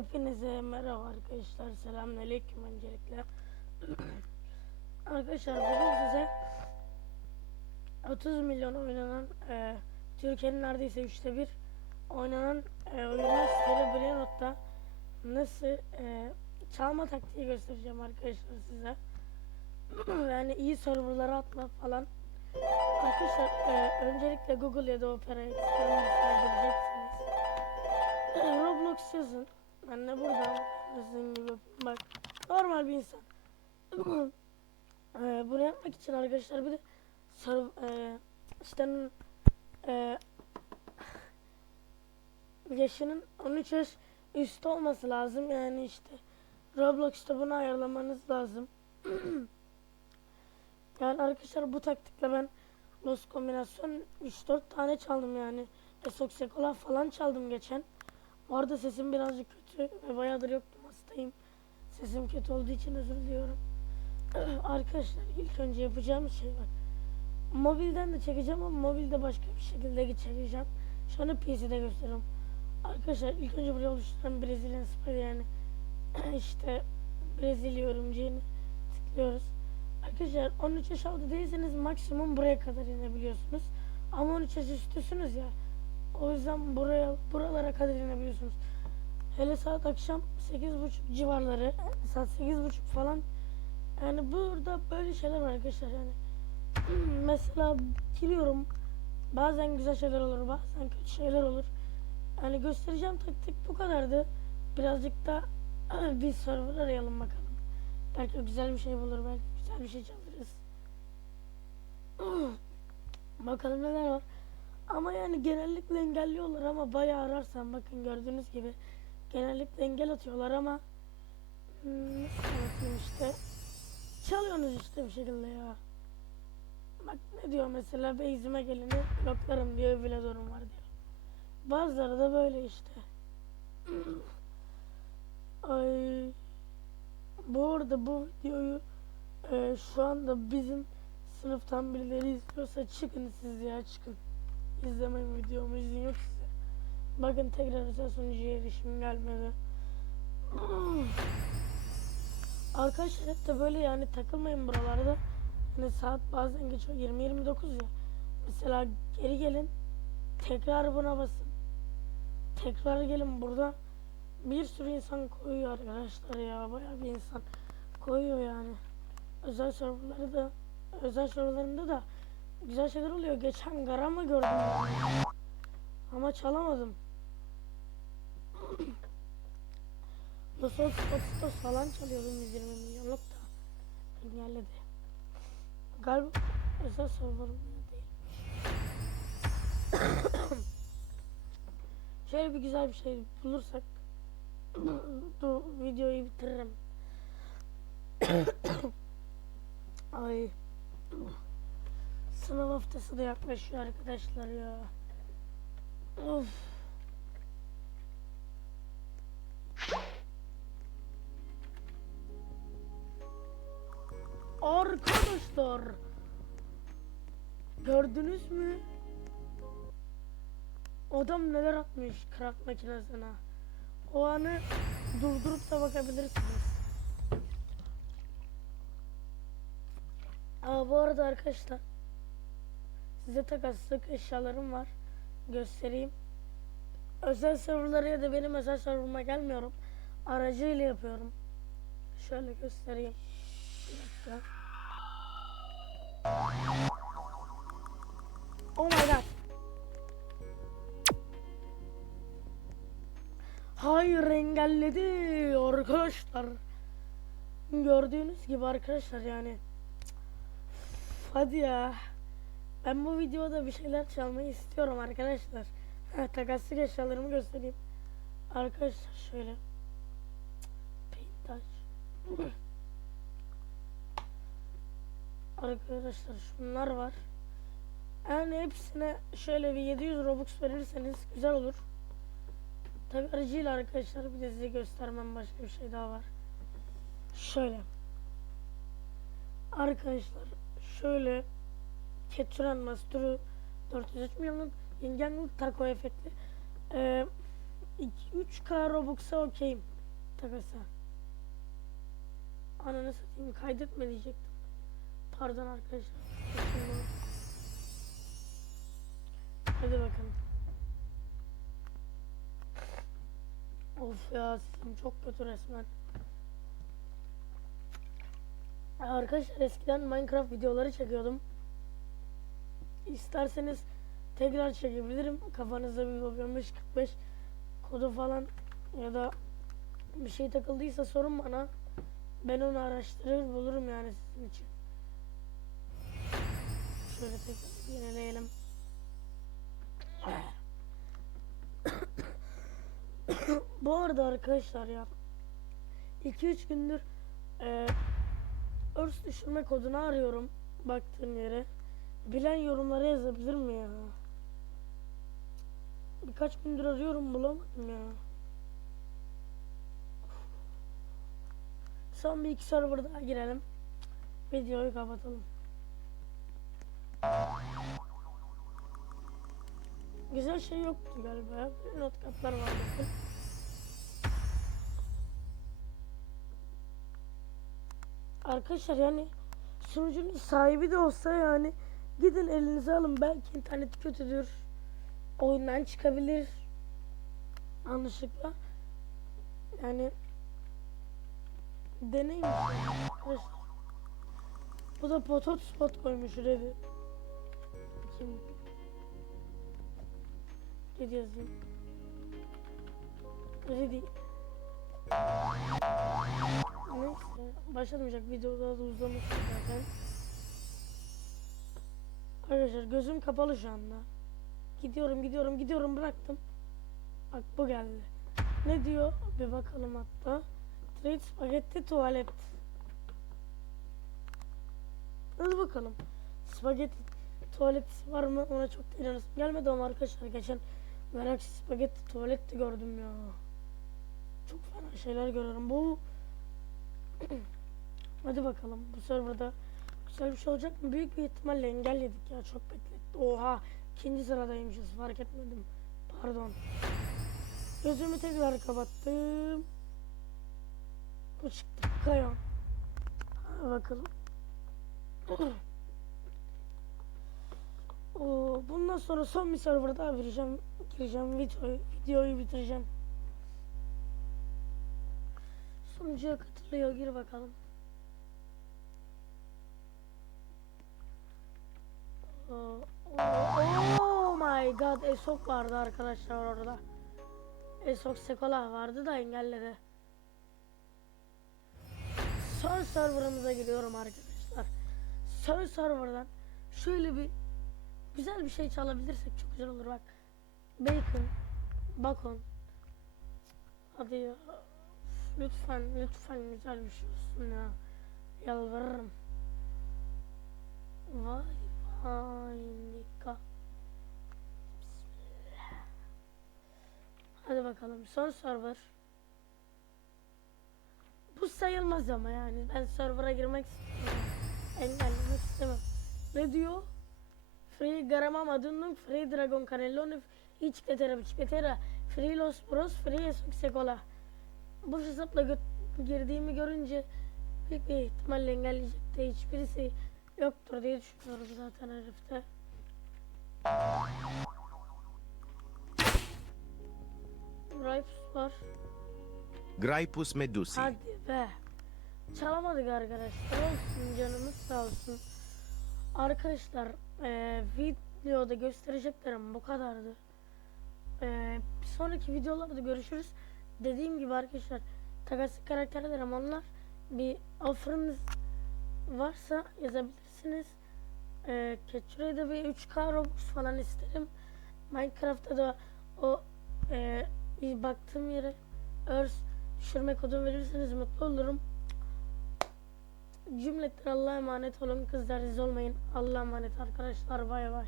Hepinize merhaba arkadaşlar. Selamünaleyküm öncelikle. arkadaşlar bugün size 30 milyon oynanan e, Türkiye'nin neredeyse üçte bir oynanan e, oyunu Cerebranot'ta nasıl e, çalma taktiği göstereceğim arkadaşlar size. yani iyi serverlara atma falan. Arkadaşlar e, öncelikle Google ya da Opera Explorer gireceksiniz. Roblox yazın. Ben de burada sizin gibi bak normal bir insan. Ee, bunu yapmak için arkadaşlar bir de sarı e, işte e, yaşının 13 yaş üstü olması lazım yani işte Roblox'ta bunu ayarlamanız lazım. yani arkadaşlar bu taktikle ben Los kombinasyon 3-4 tane çaldım yani. Esoksekola falan çaldım geçen. Bu sesim birazcık kötü ve bayağıdır yoktum hastayım. Sesim kötü olduğu için özür diliyorum. Arkadaşlar ilk önce yapacağım şey var. Mobilden de çekeceğim ama mobilde başka bir şekilde çekeceğim. Şu anda PC'de gösteriyorum. Arkadaşlar ilk önce buraya oluşturan Brezilya Spy yani işte Brezilya örümceğini tıklıyoruz. Arkadaşlar 13 yaş altı değilseniz maksimum buraya kadar inebiliyorsunuz. Ama 13 yaş üstüsünüz ya. O yüzden buraya buralara kadar inebiliyorsunuz. Hele saat akşam 8.30 civarları saat 8.30 falan. Yani burada böyle şeyler var arkadaşlar yani. Mesela giriyorum bazen güzel şeyler olur bazen kötü şeyler olur. Yani göstereceğim taktik bu kadardı. Birazcık da bir server arayalım bakalım. Belki güzel bir şey bulur belki güzel bir şey çalırız bakalım neler var ama yani genellikle engelliyorlar ama bayağı ararsan bakın gördüğünüz gibi genellikle engel atıyorlar ama hmm, nasıl işte çalıyorsunuz işte bir şekilde ya. Bak ne diyor mesela base'ime geleni bloklarım diyor bile durum var diyor. Bazıları da böyle işte. Ay bu arada bu videoyu e, şu anda bizim sınıftan birileri izliyorsa çıkın siz ya çıkın. İzlemeyin videomu izin yok size. Bakın tekrar özel sunucuya erişim gelmedi. Arkadaşlar hep de böyle yani takılmayın buralarda. Hani saat bazen geçiyor 20-29 ya. Mesela geri gelin. Tekrar buna basın. Tekrar gelin burada. Bir sürü insan koyuyor arkadaşlar ya. Bayağı bir insan koyuyor yani. Özel serverları da özel serverlarında da güzel şeyler oluyor. Geçen Garam'ı gördüm. Ama çalamadım. Nasıl Spotstos falan çalıyordum 120 milyonluk da engelledi. Galiba özel serverım değil. Şöyle bir güzel bir şey bulursak bu videoyu bitiririm. Ay. Sınav haftası da yaklaşıyor arkadaşlar ya. Of. Arkadaşlar gördünüz mü? Adam neler atmış craft makinesine. O anı durdurup da bakabilirsiniz. Aa, bu arada arkadaşlar size takaslık eşyalarım var. Göstereyim. Özel serverlara ya da benim özel serverıma gelmiyorum. Aracıyla yapıyorum. Şöyle göstereyim. Bir dakika. Oh my god. Hayır engelledi arkadaşlar. Gördüğünüz gibi arkadaşlar yani. Hadi ya. Ben bu videoda bir şeyler çalmayı istiyorum arkadaşlar. Ha, takaslık eşyalarımı göstereyim. Arkadaşlar şöyle. Paint'taş. Arkadaşlar şunlar var. Yani hepsine şöyle bir 700 Robux verirseniz güzel olur. Tabi aracıyla arkadaşlar bir de size göstermem başka bir şey daha var. Şöyle. Arkadaşlar şöyle Ketchuren Master'ı 403 milyonluk yengenlik taco efekti. Ee, 3K Robux'a okeyim. Takasa. Ananı satayım kaydetme diyecektim. Pardon arkadaşlar. Hadi bakalım. Of ya sesim çok kötü resmen. Arkadaşlar eskiden Minecraft videoları çekiyordum. İsterseniz tekrar çekebilirim. Kafanızda bir 15 45 kodu falan ya da bir şey takıldıysa sorun bana. Ben onu araştırır bulurum yani sizin için. Şöyle tekrar yenileyelim. Bu arada arkadaşlar ya 2-3 gündür e, örs düşürme kodunu arıyorum baktığım yere. Bilen yorumlara yazabilir mi ya? Birkaç gündür arıyorum bulamadım ya. Son bir iki server daha girelim. Videoyu kapatalım. Güzel şey yoktu galiba Not katlar vardı. Arkadaşlar yani sunucunun sahibi de olsa yani gidin elinize alın. Belki internet kötüdür. Oyundan çıkabilir. Yanlışlıkla. Yani arkadaşlar bu da potot spot koymuş bir Bakayım. Ready yazayım. Ready Neyse başlamayacak video daha da uzamış zaten Arkadaşlar gözüm kapalı şu anda Gidiyorum gidiyorum gidiyorum bıraktım. Bak bu geldi. Ne diyor? Bir bakalım hatta. Trade spagetti tuvalet. Hadi bakalım. Spagetti tuvalet var mı? Ona çok da inanasım gelmedi ama arkadaşlar geçen merak spagetti tuvalet de gördüm ya. Çok fena şeyler görüyorum. Bu Hadi bakalım bu serverda güzel bir şey olacak mı? Büyük bir ihtimalle engelledik ya çok bekletti. Oha İkinci sıradaymışız fark etmedim. Pardon. Gözümü tekrar kapattım. Bu çıktı. Kayon. Hadi bakalım. Oo, bundan sonra son bir server daha vereceğim. Gireceğim videoyu, videoyu bitireceğim. Sunucuya katılıyor. Gir bakalım. My god Esok vardı arkadaşlar orada. Esok Sekola vardı da engelledi. Son serverımıza giriyorum arkadaşlar. Son serverdan şöyle bir güzel bir şey çalabilirsek çok güzel olur bak. Bacon, bacon. Hadi ya. Lütfen lütfen güzel bir şey olsun ya. Yalvarırım. Vay Harika. Bismillah. Hadi bakalım son server. Bu sayılmaz ama yani ben server'a girmek istemiyorum. Engellemek istemem. Ne diyor? Free Garamam adının Free Dragon Canelloni hiç betera hiç betera Free Los Bros Free Esok Sekola. Bu hesapla girdiğimi görünce büyük bir ihtimalle engelleyecek de hiçbirisi yoktur diye düşünüyorum zaten herifte. Ripes var. Graipus medusi. Hadi be. Çalamadık arkadaşlar. Olsun canımız sağ olsun. Arkadaşlar eee, videoda göstereceklerim bu kadardı. Bir sonraki videolarda görüşürüz. Dediğim gibi arkadaşlar takaslı karakterlerim onlar. Bir offer'ınız varsa yazabilirsiniz. Catchura'ya da bir 3K Robux falan isterim. Minecraft'ta da o eee, bir baktığım yere örs düşürme kodu verirseniz mutlu olurum. Cümleten Allah'a emanet olun kızlar siz olmayın. Allah'a emanet arkadaşlar bay bay.